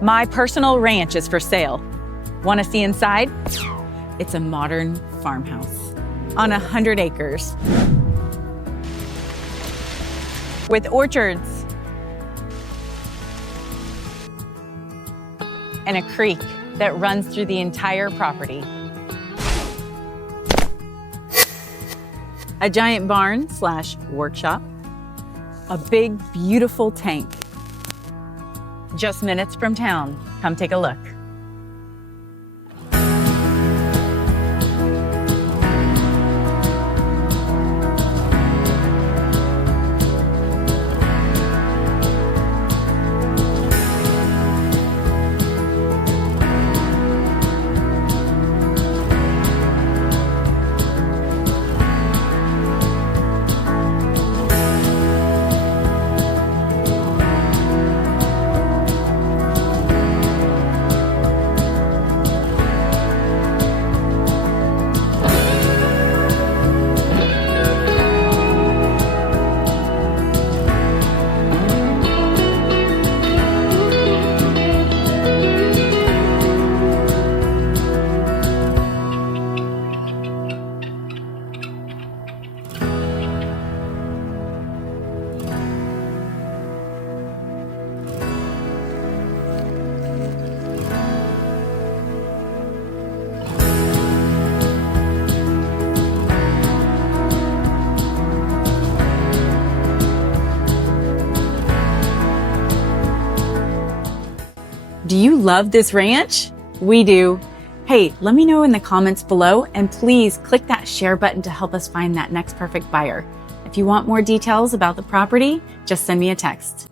My personal ranch is for sale. Want to see inside? It's a modern farmhouse on 100 acres with orchards and a creek that runs through the entire property. A giant barn/workshop, a big, beautiful tank. Just minutes from town. Come take a look. Do you love this ranch? We do. Hey, let me know in the comments below, and please click that share button to help us find that next perfect buyer. If you want more details about the property, just send me a text.